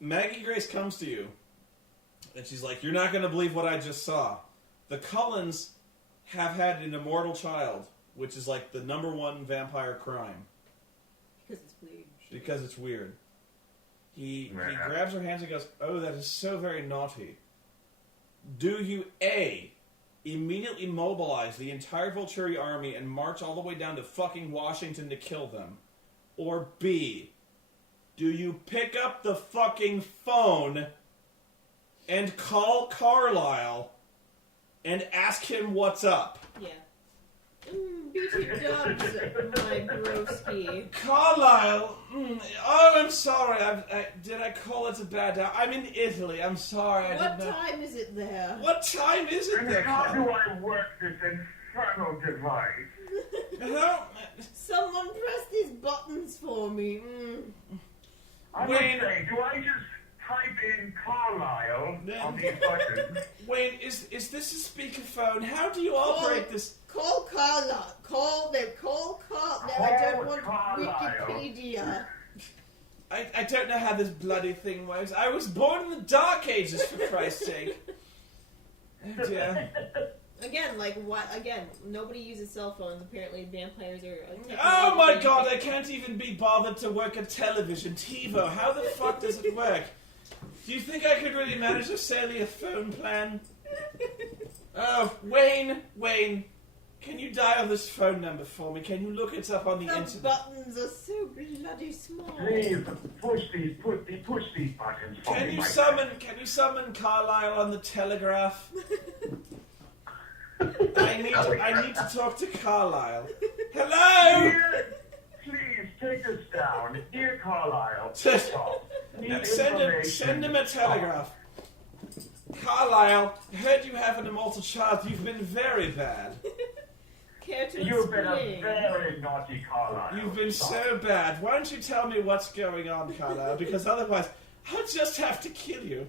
Maggie Grace comes to you, and she's like, "You're not going to believe what I just saw. The Cullens have had an immortal child, which is like the #1 vampire crime. Because it's weird. Because it's weird. He grabs her hands and goes, "Oh, that is so very naughty. Do you, A, immediately mobilize the entire Volturi army and march all the way down to fucking Washington to kill them? Or B, do you pick up the fucking phone and call Carlisle and ask him what's up?" Yeah. BT dubs, my broski. Carlisle, oh, I'm sorry. Did I call it a bad hour? I'm in Italy. I'm sorry. What time is it there? What time is it there, And how Carlisle? do I work this infernal device? Hello? Someone press these buttons for me. I would say, do I just type in Carlisle on these buttons? Wayne, is this a speakerphone? How do you operate this? Call Carla. Call Carl. No, I don't want Wikipedia. I don't know how this bloody thing works. I was born in the Dark Ages, for Christ's sake. Oh, dear. Again, nobody uses cell phones. Apparently, vampires are... Oh my god, I can't even be bothered to work a television. TiVo, how the fuck does it work? Do you think I could really manage to sell you a phone plan? Oh, Wayne, can you dial this phone number for me? Can you look it up on the internet? The buttons are so bloody small. Please, push these buttons for Can me. you summon Carlisle on the telegraph? I need to talk to Carlisle. Hello? Here, please, take us down. Dear Carlisle, stop. Now, send him a telegraph. Carlisle, I heard you have an immortal child. You've been very bad. You've been a very naughty Carlisle. You've been so bad. Why don't you tell me what's going on, Carlisle? Because otherwise, I'll just have to kill you.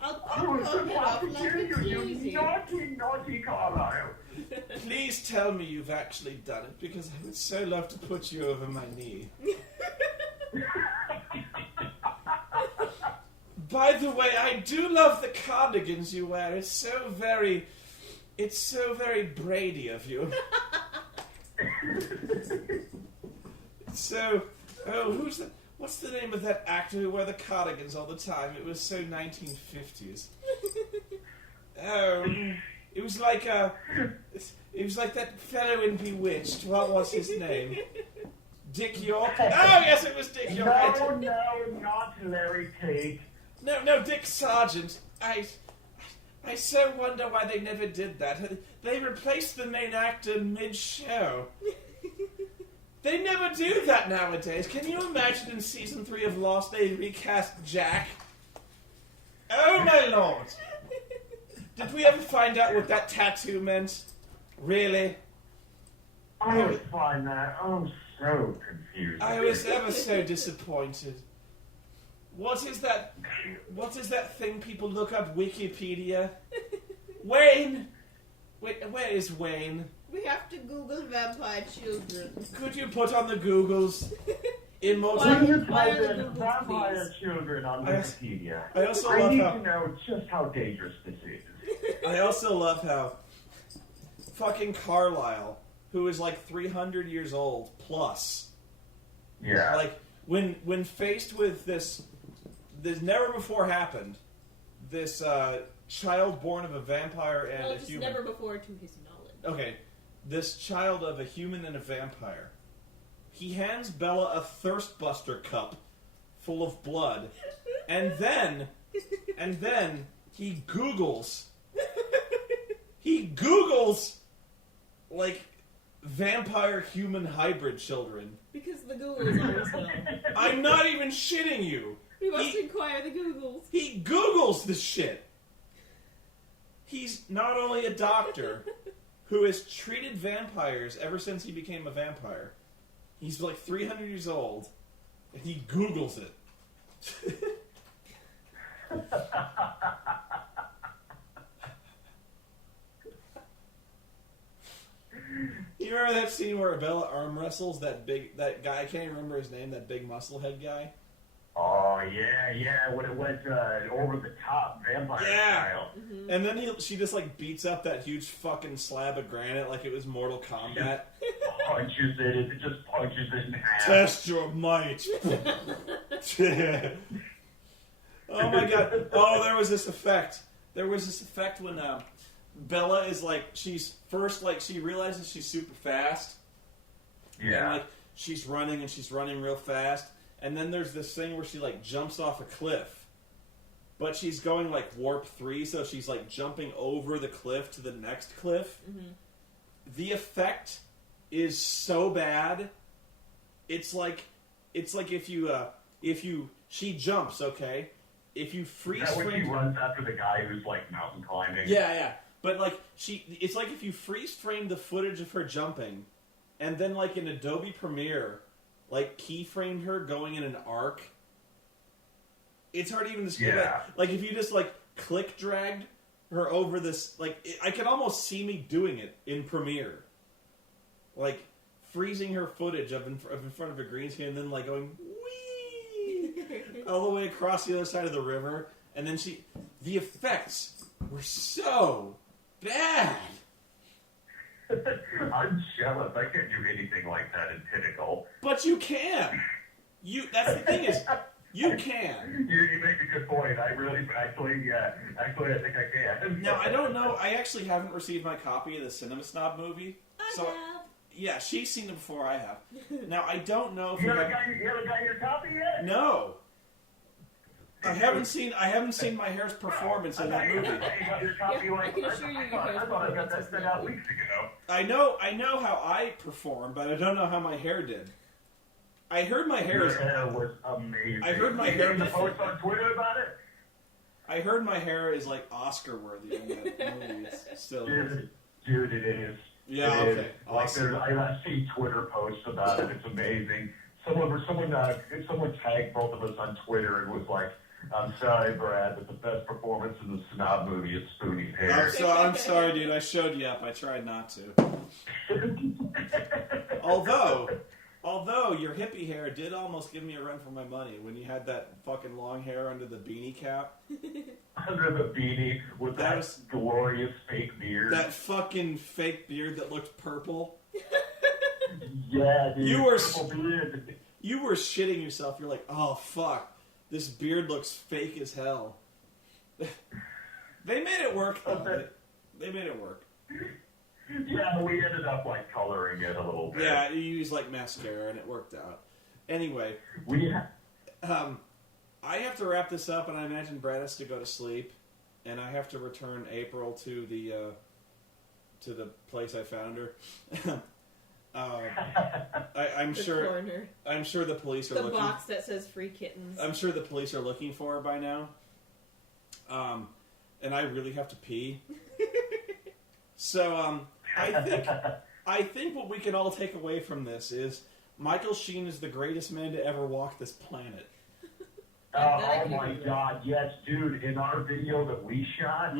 I'll have to kill you naughty Carlisle. Please tell me you've actually done it, because I would so love to put you over my knee. By the way, I do love the cardigans you wear. It's so very Brady of you. What's the name of that actor who wore the cardigans all the time? It was so 1950s. Oh, it was like that fellow in Bewitched. What was his name? Dick York? Oh, yes, it was Dick York. No, not Larry Tate. No, Dick Sargent. I so wonder why they never did that. They replaced the main actor mid-show. They never do that nowadays. Can you imagine in season 3 of Lost they recast Jack? Oh my lord! Did we ever find out what that tattoo meant? Really? I would find that so confusing. I was ever so disappointed. What is that thing people look up? Wikipedia? Wayne! Where is Wayne? We have to Google vampire children. Could you put on the Googles? Immortal. When you type in vampire children on Wikipedia, I need to know just how dangerous this is. I also love how fucking Carlisle, who is like 300 years old plus, yeah, like when faced with this never before happened, this child born of a vampire and a human. Never before to his knowledge. Okay, this child of a human and a vampire. He hands Bella a thirst buster cup full of blood, and then he Googles like vampire human hybrid children. Because the Google is always done. I'm not even shitting you. We must inquire the Googles. He Googles this shit. He's not only a doctor who has treated vampires ever since he became a vampire. He's like 300 years old, and he Googles it. You remember that scene where Bella arm wrestles that guy? I can't even remember his name. That big musclehead guy. Oh yeah, when it went over the top, vampire style. Mm-hmm. And then she just like beats up that huge fucking slab of granite like it was Mortal Kombat. Punches it just punches it in half. Test your might. Oh my god. Oh, there was this effect. There was this effect when Bella is like, she's first like, she realizes she's super fast. Yeah. And like, she's running real fast. And then there's this thing where she like jumps off a cliff. But she's going like warp 3, so she's like jumping over the cliff to the next cliff. Mm-hmm. The effect is so bad. It's like if you she jumps, okay? If you freeze frame, she runs after the guy who's like mountain climbing. Yeah. But like it's like if you freeze frame the footage of her jumping, and then like in Adobe Premiere, like keyframed her going in an arc. It's hard to even describe that. Like if you just like click dragged her over this, like I can almost see me doing it in Premiere, like freezing her footage of in front of a green screen, and then like going wee all the way across the other side of the river, and then the effects were so bad. I'm jealous. I can't do anything like that in Pinnacle. But you can. That's the thing is. You can. You make a good point. Actually, I think I can. Now, I don't know. I actually haven't received my copy of the Cinema Snob movie. I have. Yeah, she's seen it before I have. Now, I don't know if you haven't got your copy yet? No. I haven't seen my hair's performance in that movie. I can assure you, I thought I got that sent out weeks ago. I know how I performed, but I don't know how my hair did. I heard my hair. Your hair was amazing. I heard my hair. Did you post on Twitter about it? I heard my hair is like Oscar worthy in that movie. Still, dude, it is. Yeah, it okay. Is. Awesome. I see Twitter posts about it. It's amazing. Someone tagged both of us on Twitter and was like, "I'm sorry, Brad, but the best performance in the Snob movie is Spoonie's hair." I'm sorry, dude. I showed you up. I tried not to. Although your hippie hair did almost give me a run for my money when you had that fucking long hair under the beanie cap. Under the beanie with that glorious fake beard. That fucking fake beard that looked purple. Yeah, dude. You were shitting yourself. You're like, oh fuck, this beard looks fake as hell. They made it work though. They made it work. Yeah, we ended up like coloring it a little bit. Yeah, you used like mascara and it worked out. Anyway, I have to wrap this up, and I imagine Brad has to go to sleep, and I have to return April to the place I found her. I'm sure. Corner. I'm sure the police are looking. The box that says "free kittens." I'm sure the police are looking for her by now. And I really have to pee. So I think what we can all take away from this is Michael Sheen is the greatest man to ever walk this planet. Oh my God, yes, dude! In our video that we shot,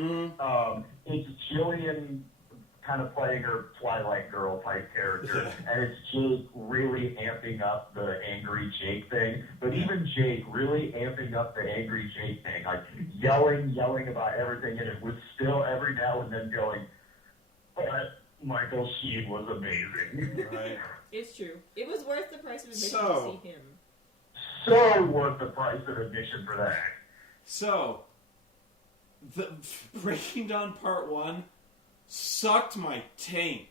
it's Jillian kind of playing her Twilight girl type character, and it's Jake really amping up the angry Jake thing. But even Jake really amping up the angry Jake thing, like yelling about everything, and it was still every now and then going, but Michael Sheen was amazing. Right. It's true. It was worth the price of admission to see him. So worth the price of admission for that. So, the Breaking Dawn Part 1 sucked my taint.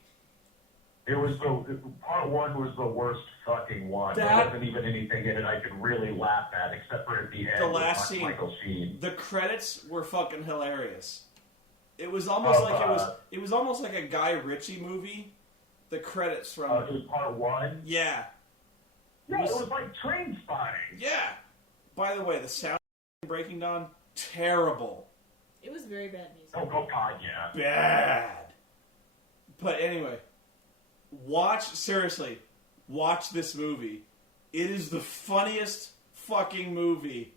Part 1 was the worst fucking one. There wasn't even anything in it I could really laugh at, except for at the end. The last scene. Michael Sheen. The credits were fucking hilarious. It was almost it was almost like a Guy Ritchie movie. The credits from it was Part 1? Yeah. Yeah, it was like Train Spotting. Yeah. By the way, the sound in Breaking Dawn, terrible. It was very bad music. Oh God, yeah. Bad. But anyway, watch this movie. It is the funniest fucking movie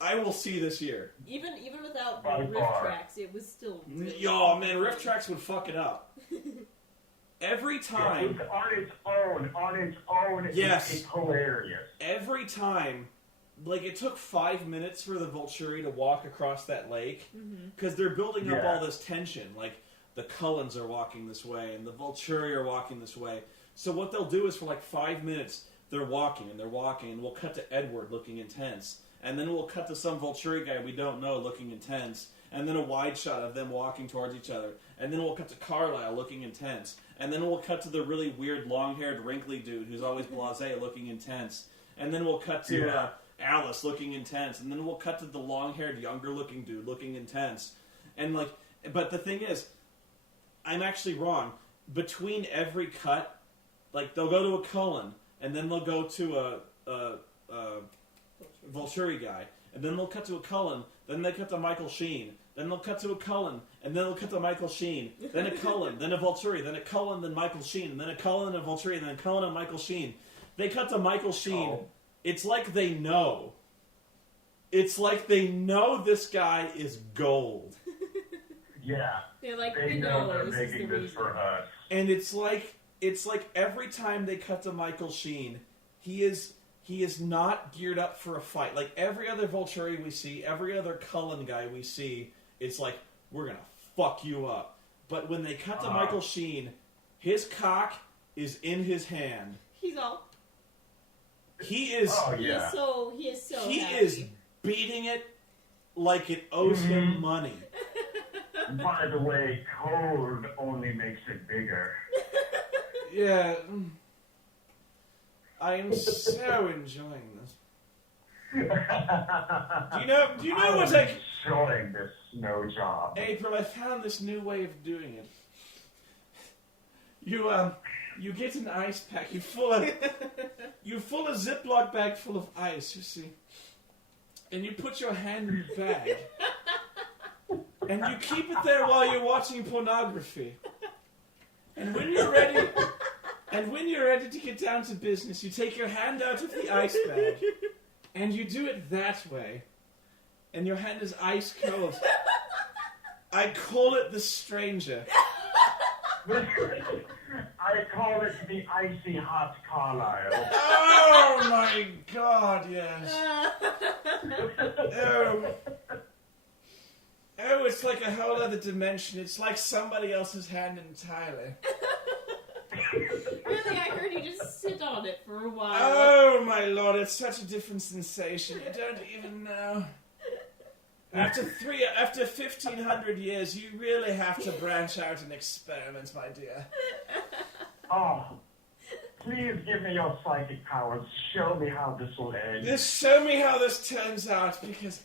I will see this year. Even without riff tracks, it was still really Yo, man, riff tracks would fuck it up. Every time. Yeah, it's on its own. Yes. It's hilarious. Every time like, it took 5 minutes for the Volturi to walk across that lake, because they're building up all this tension. Like, the Cullens are walking this way, and the Volturi are walking this way. So what they'll do is, for like 5 minutes, they're walking, and we'll cut to Edward looking intense. And then we'll cut to some Volturi guy we don't know looking intense. And then a wide shot of them walking towards each other. And then we'll cut to Carlisle looking intense. And then we'll cut to the really weird long-haired wrinkly dude who's always blasé looking intense. And then we'll cut to Alice looking intense. And then we'll cut to the long-haired younger looking dude looking intense. And like, but the thing is, I'm actually wrong. Between every cut, like, they'll go to a Cullen, and then they'll go to a Volturi guy, and then they'll cut to a Cullen, then they cut to Michael Sheen, then they'll cut to a Cullen, and then they'll cut to Michael Sheen, then a Cullen, then a Volturi, then a Cullen, then Michael Sheen, and then a Cullen and a Volturi, and then a Cullen and Michael Sheen. They cut to Michael Sheen. Oh. It's like they know. It's like they know this guy is gold. Yeah. They're like, they know they're making this for us. And it's like every time they cut to Michael Sheen, he is not geared up for a fight. Like every other Volturi we see, every other Cullen guy we see, it's like, we're gonna fuck you up. But when they cut to Michael Sheen, his cock is in his hand. He's all. He is. Oh yeah. He is so. He happy. is beating it like it owes him money. By the way, code only makes it bigger. Yeah. I am so enjoying this. Do you know what I... enjoying this snow job. April, I found this new way of doing it. You get an ice pack. You fill a Ziploc bag full of ice, you see. And you put your hand in the bag. And you keep it there while you're watching pornography. And when you're ready to get down to business, you take your hand out of the ice bag, and you do it that way. And your hand is ice cold. I call it the stranger. I call it the icy hot Carlisle. Oh my God, yes. Oh, it's like a whole other dimension. It's like somebody else's hand entirely. Really, I heard you just sit on it for a while. Oh my Lord, it's such a different sensation. You don't even know. After 1,500 years, you really have to branch out and experiment, my dear. Oh, please give me your psychic powers. Show me how this will end. Show me how this turns out, because,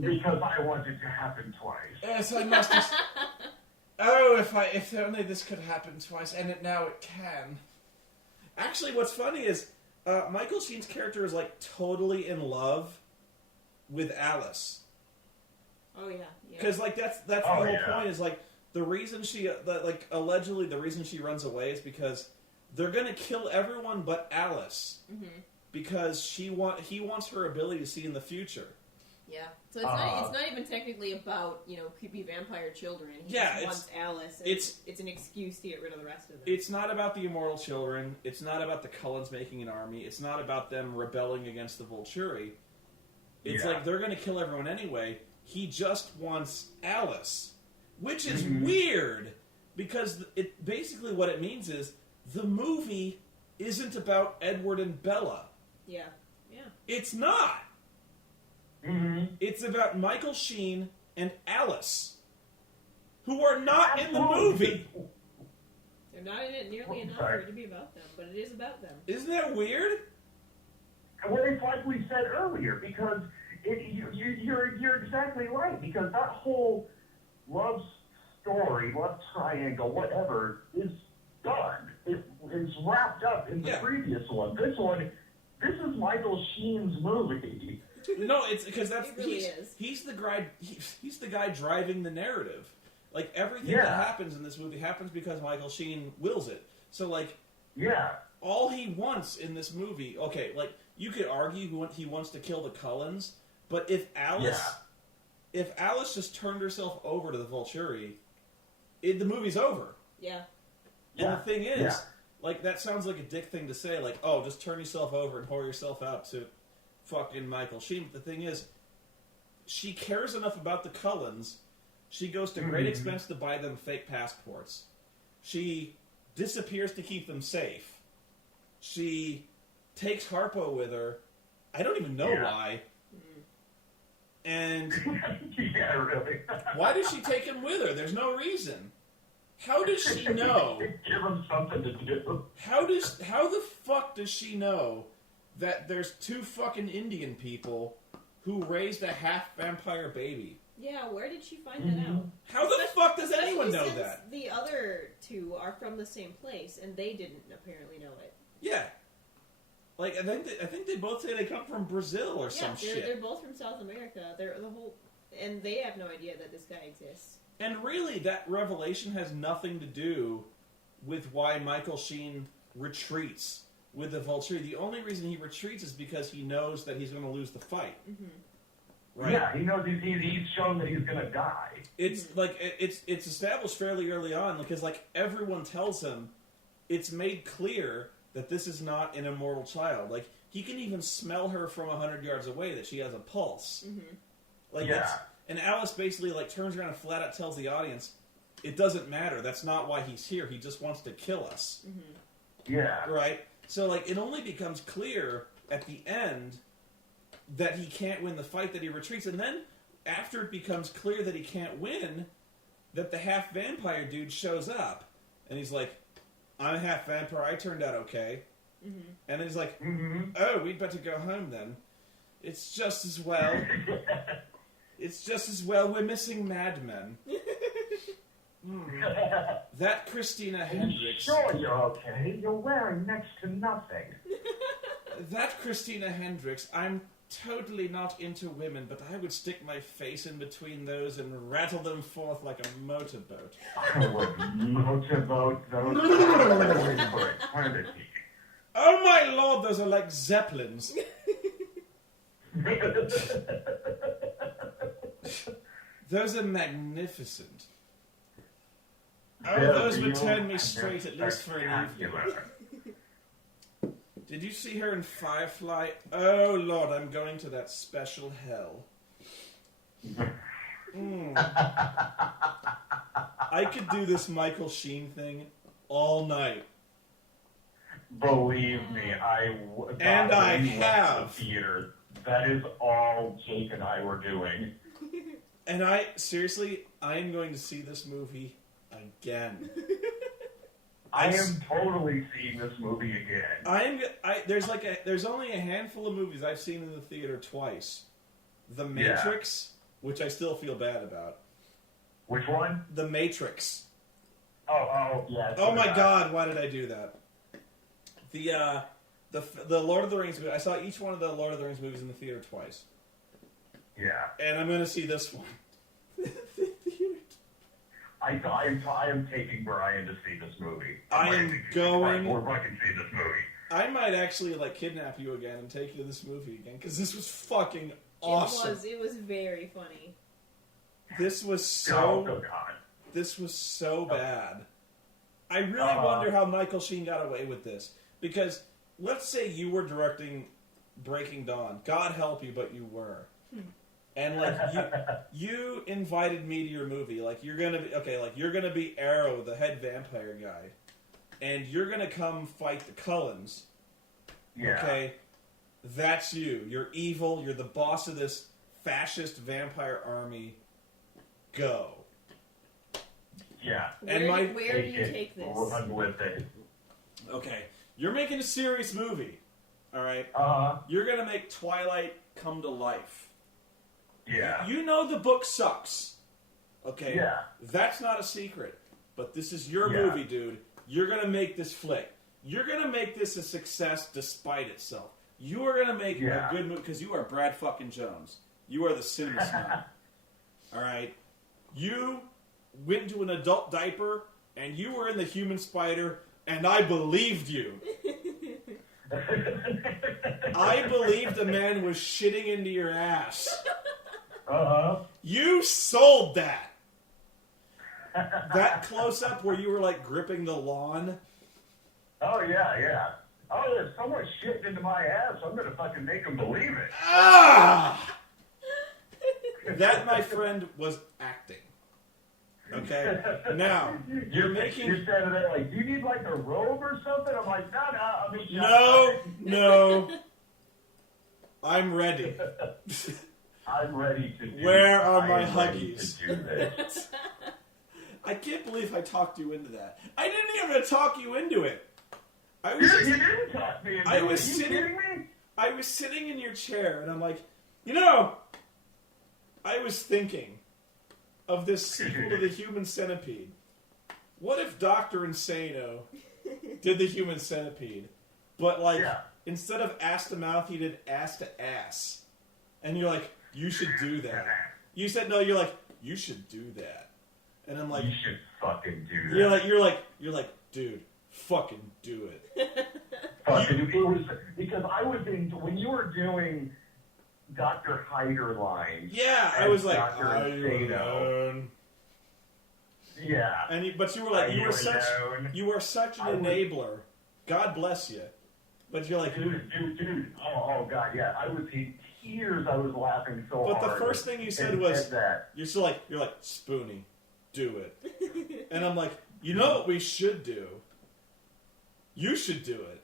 Because I want it to happen twice. Yes, I must have... Oh, if only this could happen twice, and now it can. Actually, what's funny is, Michael Sheen's character is, like, totally in love with Alice. Oh, yeah. Because, like, that's the whole point, is, like, the reason allegedly the reason she runs away is because they're gonna kill everyone but Alice. Mm-hmm. Because he wants her ability to see in the future. Yeah. So it's not even technically about, creepy vampire children. He just wants Alice. And it's an excuse to get rid of the rest of them. It's not about the immortal children. It's not about the Cullens making an army. It's not about them rebelling against the Volturi. It's like they're going to kill everyone anyway. He just wants Alice. Which is weird, because basically what it means is the movie isn't about Edward and Bella. Yeah. Yeah. It's not. Mm-hmm. It's about Michael Sheen and Alice, who are not in the movie. They're not in it nearly enough for it to be about them, but it is about them. Isn't that weird? Well, it's like we said earlier, because you're exactly right, because that whole love story, love triangle, whatever, is done. It is wrapped up in the previous one. This is Michael Sheen's movie. No, it's because he's the guy driving the narrative. Like everything that happens in this movie happens because Michael Sheen wills it. So all he wants in this movie, you could argue he wants to kill the Cullens, but if Alice just turned herself over to the Volturi, the movie's over. Yeah. And the thing is, that sounds like a dick thing to say, just turn yourself over and whore yourself out to fucking Michael Sheen. But the thing is, she cares enough about the Cullens. She goes to great expense to buy them fake passports. She disappears to keep them safe. She takes Harpo with her. I don't even know why. And yeah, really. why does she take him with her? There's no reason. How does she know? Give him something to do. How the fuck does she know that there's two fucking Indian people who raised a half-vampire baby? Yeah, where did she find that out? How the fuck does anyone know since that? The other two are from the same place, and they didn't apparently know it. Yeah. Like, I think they both say they come from Brazil or some shit. They're both from South America. And they have no idea that this guy exists. And really, that revelation has nothing to do with why Michael Sheen retreats with the Volturi. The only reason he retreats is because he knows that he's going to lose the fight. Mm-hmm. Right? Yeah, he knows he's shown that he's going to die. It's like it's established fairly early on because like everyone tells him, it's made clear that this is not an immortal child. Like he can even smell her from 100 yards away that she has a pulse. Mm-hmm. Like and Alice basically like turns around and flat out tells the audience, it doesn't matter. That's not why he's here. He just wants to kill us. Mm-hmm. Yeah. Right? So like it only becomes clear at the end that he can't win the fight, that he retreats. And then after it becomes clear that he can't win, that the half-vampire dude shows up. And he's like, I'm a half-vampire. I turned out okay. Mm-hmm. And then he's like, oh, we'd better go home then. It's just as well. It's just as well we're missing Mad Men. That Christina Hendricks. Sure you're okay. You're wearing next to nothing. That Christina Hendricks, I'm totally not into women, but I would stick my face in between those and rattle them forth like a motorboat. I would motorboat those for eternity. Oh my lord, those are like zeppelins. Those are magnificent. Oh, those would turn me straight at least for an evening. Did you see her in Firefly? Oh lord, I'm going to that special hell. I could do this Michael Sheen thing all night. Believe me, I have. The theater. That is all Jake and I were doing. And seriously, I am going to see this movie again. I am totally seeing this movie again. There's only a handful of movies I've seen in the theater twice. The Matrix, which I still feel bad about. Which one? The Matrix. Oh, yeah. Oh my god, why did I do that? The Lord of the Rings movie. I saw each one of the Lord of the Rings movies in the theater twice. Yeah. And I'm going to see this one. I am taking Brian to see this movie. We're fucking see this movie. I might actually kidnap you again and take you to this movie again because this was fucking awesome. It was very funny. This was so. This was so bad. I really wonder how Michael Sheen got away with this because let's say you were directing Breaking Dawn. God help you, but you were. And you invited me to your movie. You're gonna be Arrow, the head vampire guy, and you're gonna come fight the Cullens. Yeah. Okay, that's you. You're evil. You're the boss of this fascist vampire army. Go. Yeah. Where do you take this? Run with it. Okay, you're making a serious movie. All right. You're gonna make Twilight come to life. Yeah. You know the book sucks. Okay? Yeah. That's not a secret. But this is your movie, dude. You're going to make this flick. You're going to make this a success despite itself. You are going to make a good movie because you are Brad fucking Jones. You are the cinema snob. Alright? You went into an adult diaper and you were in the Human Spider and I believed you. I believed a man was shitting into your ass. You sold that. That close-up where you were gripping the lawn. Oh, yeah. oh, there's someone shitting into my ass. I'm going to fucking make them believe it. Ah! That, my friend, was acting. Okay? Now, you're making... You're standing there like, do you need like a robe or something? I'm like, No. I'm ready. I'm ready to do Where are my I'm huggies? ready to do this. I can't believe I talked you into that. I didn't even talk you into it. You didn't talk me into it. Are you kidding me? I was sitting in your chair, and I'm like, I was thinking of this sequel to the Human Centipede. What if Dr. Insano did the Human Centipede, but instead of ass to mouth, he did ass to ass? And you're like, you should do that. You said no. You're like, you should do that. And I'm like, you should fucking do that. You're like, dude, fucking do it. Fucking, it was because I was when you were doing Dr. Hyder lines. Yeah, I was like, Dr. Insano. Yeah. But you were like, you are such an enabler. God bless you. But you're like, dude. Oh God, yeah. I was in tears. I was laughing so hard. But the first thing you said was, you're like, Spoonie, do it. And I'm like, you know what we should do? You should do it.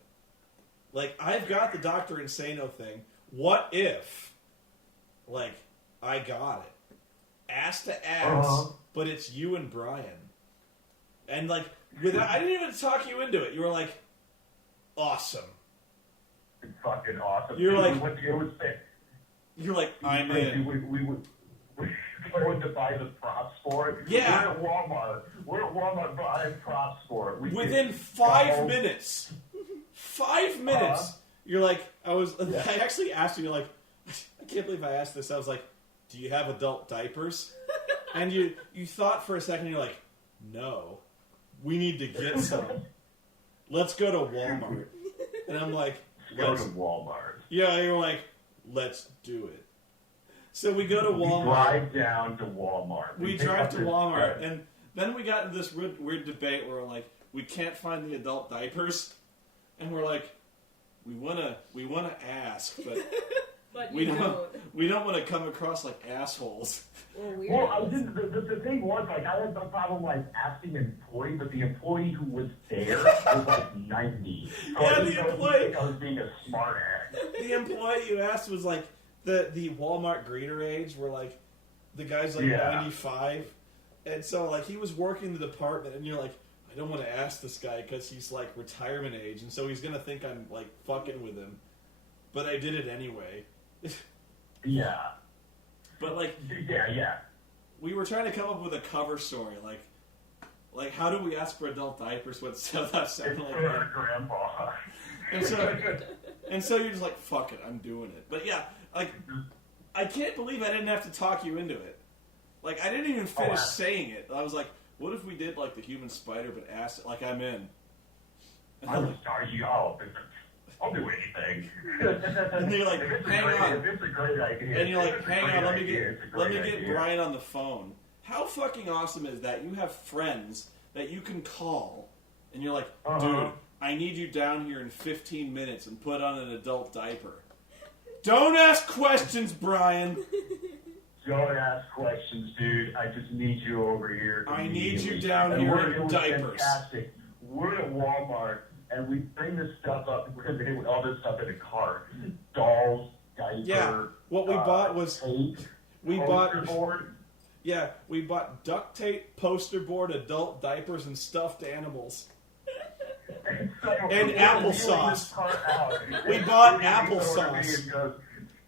Like, I've got the Dr. Insano thing. What if, I got it. Ass to ass, but it's you and Brian. And, I didn't even talk you into it. You were like, awesome. It's fucking awesome. You're like, you're like, I'm in. We going to buy the props for it. Yeah. We're at Walmart buying props for it. Within 5 minutes. 5 minutes. You're like, I actually asked you, I can't believe I asked this. I was like, do you have adult diapers? And you thought for a second, you're like, no. We need to get some. Let's go to Walmart. And I'm like, go to Walmart. Yeah, you're like, let's do it. So we go to Walmart. We drive down to Walmart. We drive to Walmart, and then we got into this weird debate where we're like, we can't find the adult diapers, and we're like, we wanna ask, but, but we don't want to come across like assholes. Well, the thing was, I had no problem asking an employee, but the employee who was there was 90. So yeah, I was being a smart ass. The employee you asked was the Walmart greeter age, where the guy's 95, and so he was working the department, and you're like, I don't want to ask this guy because he's retirement age, and so he's gonna think I'm fucking with him, but I did it anyway. Yeah. But yeah. We were trying to come up with a cover story, how do we ask for adult diapers without sounding like that? Grandpa. And so you're just like, fuck it, I'm doing it. But yeah, I can't believe I didn't have to talk you into it. I didn't even finish saying it. I was like, what if we did the human spider but asked it I'm in? And I'm sorry, I'll do anything. And you're like, hang on. If it's a great idea. And you're like, hang on, let me get Brian on the phone. How fucking awesome is that? You have friends that you can call, and you're like, dude, I need you down here in 15 minutes and put on an adult diaper. Don't ask questions, Brian. Don't ask questions, dude. I just need you over here. I need you down here in diapers. Fantastic. We're at Walmart, and we bring this stuff up. We're going to hit all this stuff in a cart. Dolls, diapers. Yeah, what we bought was tape, poster board. Yeah, we bought duct tape, poster board, adult diapers, and stuffed animals. And applesauce. We bought applesauce.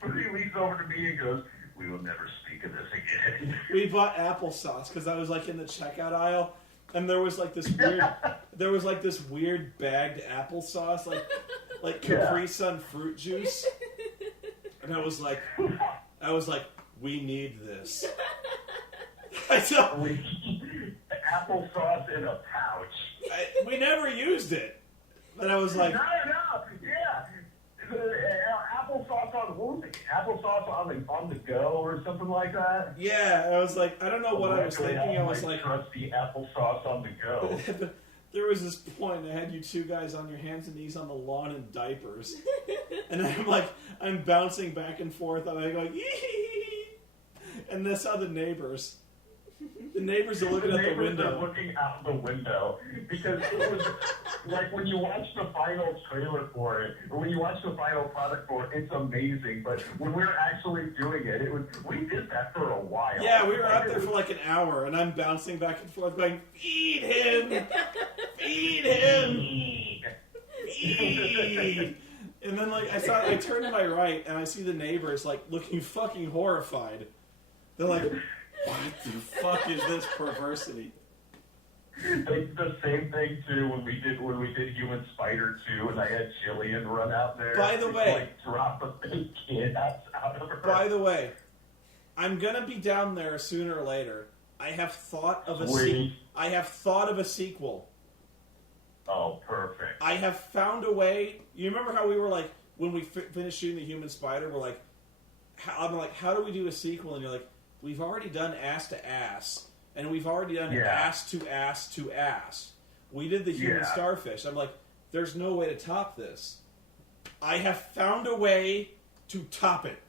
He leans over to me and goes, we will never speak of this again. We bought applesauce because I was in the checkout aisle, and there was this weird bagged applesauce, like Capri Sun fruit juice, and I was like, we need this. Applesauce in a pouch. We never used it, but I was like, no, yeah. Applesauce on the go or something like that. Yeah, I was like, I don't know what I was thinking. I was like, trust the applesauce on the go. there was this point I had you two guys on your hands and knees on the lawn in diapers. And I'm bouncing back and forth. I'm going, yee. And that's how the neighbors are looking out the window. Are looking out the window because it was like when you watch the final trailer for it, or when you watch the final product for it, it's amazing. But when we were actually doing it, we did that for a while. Yeah, we were out there for like an hour, and I'm bouncing back and forth, going, "Feed him, feed him, feed." And then I turn to my right, and I see the neighbors looking fucking horrified. They're like, what the fuck is this perversity? The same thing too when we did Human Spider 2, and I had Jillian run out there. By the way, drop a big kid out of her. By the way, I'm gonna be down there sooner or later. I have thought of a sequel. Oh, perfect. I have found a way. You remember how we were like when we finished shooting the Human Spider? We're like, I'm like, how do we do a sequel? And you're like, we've already done ass to ass, and we've already done ass to ass to ass. We did the Human Starfish. I'm like, there's no way to top this. I have found a way to top it.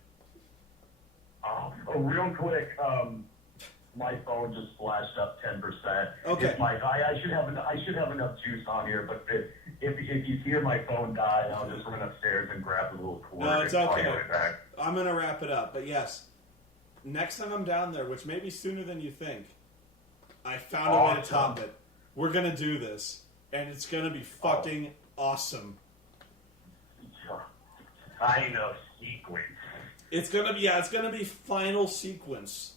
Oh, real quick, my phone just flashed up 10%. Okay. I should have enough juice on here, but if you hear my phone die, I'll just run upstairs and grab a little cord. No, it's okay. I'll be back. I'm gonna wrap it up, but yes. Next time I'm down there, which may be sooner than you think, I found a way to top it. We're going to do this, and it's going to be fucking awesome. Final sequence. It's going to be final sequence.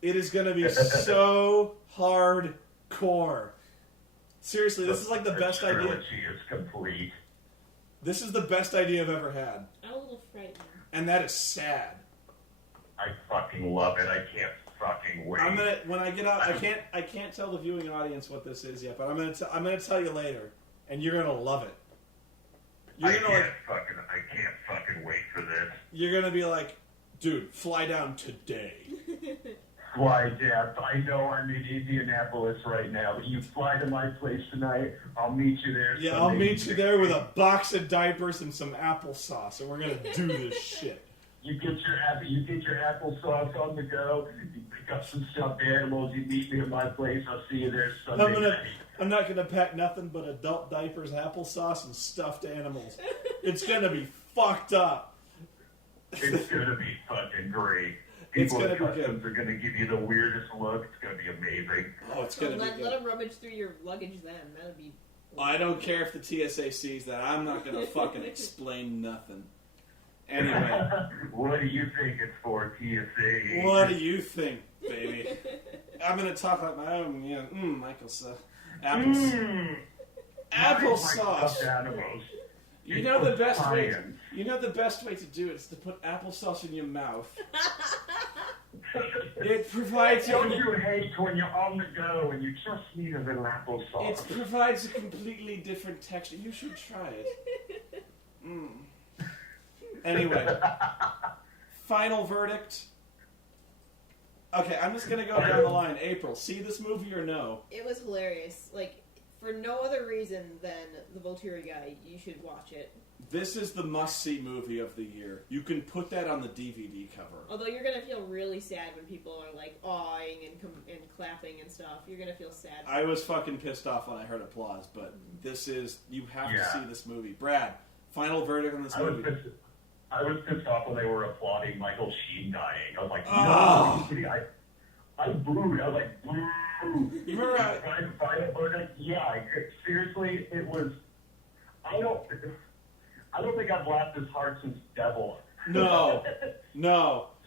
It is going to be so hardcore. Seriously, this is like the best idea. The trilogy is complete. This is the best idea I've ever had. I'm a little frightened. And that is sad. I fucking love it. I can't fucking wait. When I get out, I can't tell the viewing audience what this is yet, but I'm gonna tell you later, and you're gonna love it. I can't fucking wait for this. You're gonna be like, dude, fly down today. Fly down. I know I'm in Indianapolis right now, but you fly to my place tonight. I'll meet you there. Yeah, I'll meet you there with a box of diapers and some applesauce, and we're gonna do this shit. You get your applesauce on the go. You pick up some stuffed animals. You meet me at my place. I'll see you there Sunday night. I'm not gonna pack nothing but adult diapers, applesauce, and stuffed animals. It's gonna be fucked up. It's gonna be fucking great. People at customs are gonna give you the weirdest look. It's gonna be amazing. Oh, it's gonna be good. Let them rummage through your luggage then. That'll be. I don't care if the TSA sees that. I'm not gonna fucking explain nothing. Anyway. What do you think it's for, TSA? What do you think, baby? I'm going to talk like my own, Michael said. Applesauce. You know the best way. You know the best way to do it is to put applesauce in your mouth. It provides. Don't you hate when you're on the go and you just need a little applesauce? It provides a completely different texture. You should try it. Anyway, final verdict. Okay, I'm just gonna go down the line. April, see this movie or no? It was hilarious. Like, for no other reason than the Volturi guy, you should watch it. This is the must-see movie of the year. You can put that on the DVD cover. Although you're gonna feel really sad when people are like awing and clapping and stuff. You're gonna feel sad. I was fucking pissed off when I heard applause, but you have to see this movie. Brad, final verdict on this movie. I was pissed off when they were applauding Michael Sheen dying. I was like, no, I booed. I was like, boo. You remember final verdict? Yeah, seriously, it was. I don't think I've laughed as hard since Devil. No.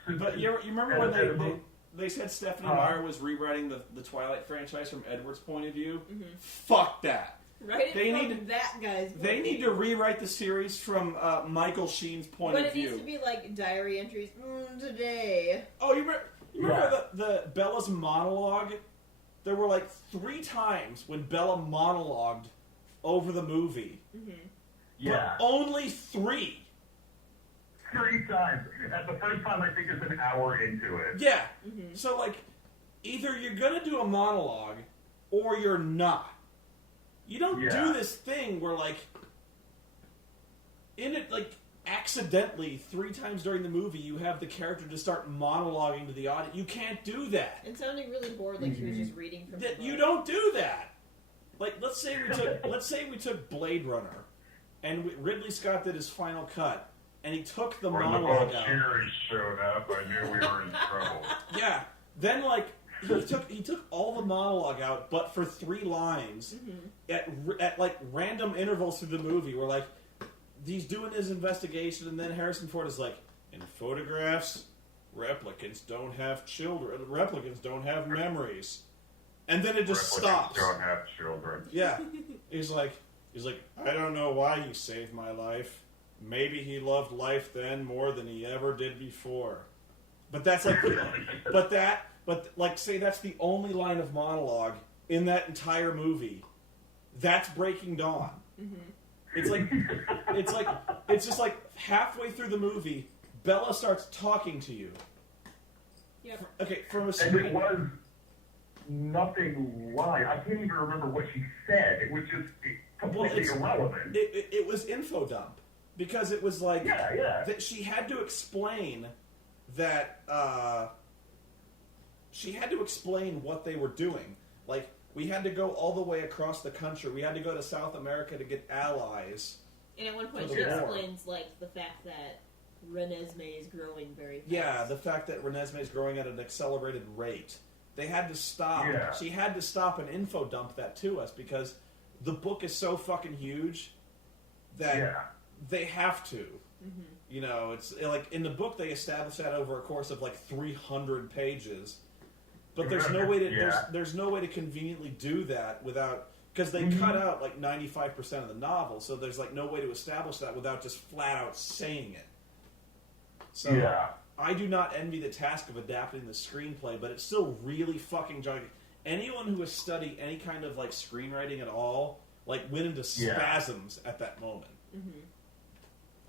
But you remember when they said Stephanie Meyer was rewriting the Twilight franchise from Edward's point of view? Mm-hmm. Fuck that. Right? That guy's point. They need to rewrite the series from Michael Sheen's point of view. But it needs to be like diary entries. Today. Oh, you remember the Bella's monologue? There were like 3 times when Bella monologued over the movie. Mm-hmm. Yeah. But only 3. 3 times. At the first time, I think it's an hour into it. Yeah. Mm-hmm. So, like, either you're going to do a monologue or you're not. You don't do this thing where, like, in it, like, accidentally 3 times during the movie you have the character just start monologuing to the audience. You can't do that. And sounding really bored, like she was just reading from the book. You don't do that. Like, let's say we took Blade Runner, and Ridley Scott did his final cut, and he took the monologue out. When the series showed up, I knew we were in trouble. Yeah. Then, like, he took all the monologue out, but for 3 lines at like random intervals through the movie, where like he's doing his investigation, and then Harrison Ford is like, in photographs, replicants don't have children. Replicants don't have memories. And then it just stops. Don't have children. Yeah. He's like, I don't know why you saved my life. Maybe he loved life then more than he ever did before. But that's like, say that's the only line of monologue in that entire movie. That's Breaking Dawn. Mm-hmm. It's just like halfway through the movie, Bella starts talking to you. Yep. From a screen. And it was nothing live. I can't even remember what she said. It was just completely irrelevant. It was info dump. Because it was like that she had to explain that she had to explain what they were doing. Like, we had to go all the way across the country. We had to go to South America to get allies. And at one point she explains, like, the fact that Renesmee is growing very fast. Yeah, the fact that Renesmee is growing at an accelerated rate. They had to stop. Yeah. She had to stop and info dump that to us because the book is so fucking huge that they have to. Mm-hmm. You know, it's like in the book they establish that over a course of like 300 pages. But there's no way to there's no way to conveniently do that without, because they cut out like 95% of the novel, so there's like no way to establish that without just flat out saying it. So I do not envy the task of adapting the screenplay, but it's still really fucking jarring. Anyone who has studied any kind of like screenwriting at all, like went into spasms at that moment. Mm-hmm.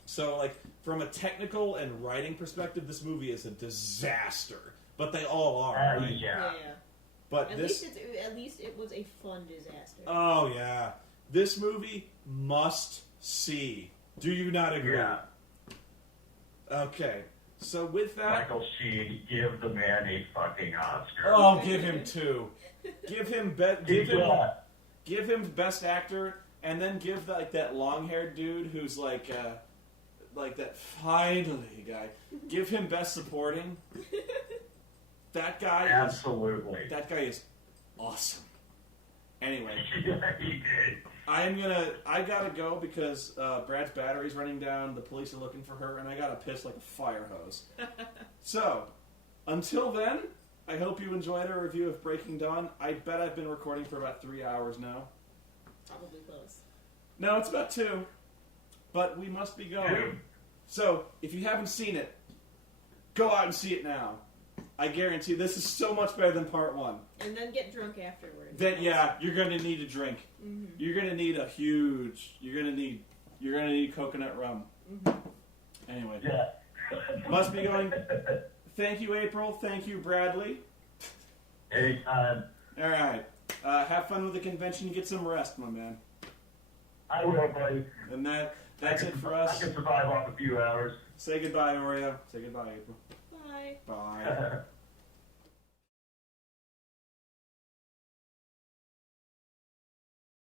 So like from a technical and writing perspective, this movie is a disaster. But they all are, right? Yeah. But at least it was a fun disaster. Oh yeah, this movie must see. Do you not agree? Yeah. Okay, so with that, Michael Sheen, give the man a fucking Oscar. Oh, give him 2. Give him best actor, and then give that long-haired dude who's like that finally guy. Give him best supporting. That guy absolutely. That guy is awesome. Anyway, he did. I gotta go because Brad's battery's running down. The police are looking for her, and I gotta piss like a fire hose. So, until then, I hope you enjoyed our review of Breaking Dawn. I bet I've been recording for about 3 hours now. Probably close. No, it's about 2. But we must be going. So, if you haven't seen it, go out and see it now. I guarantee this is so much better than part 1. And then get drunk afterwards. Then you're going to need a drink. Mm-hmm. You're going to need you're going to need coconut rum. Mm-hmm. Anyway. Must be going. Thank you, April. Thank you, Bradley. Anytime. All right. Have fun with the convention. Get some rest, my man. I will, buddy. And that's it for us. I can survive off a few hours. Say goodbye, Oreo. Say goodbye, April. Bye. Bye.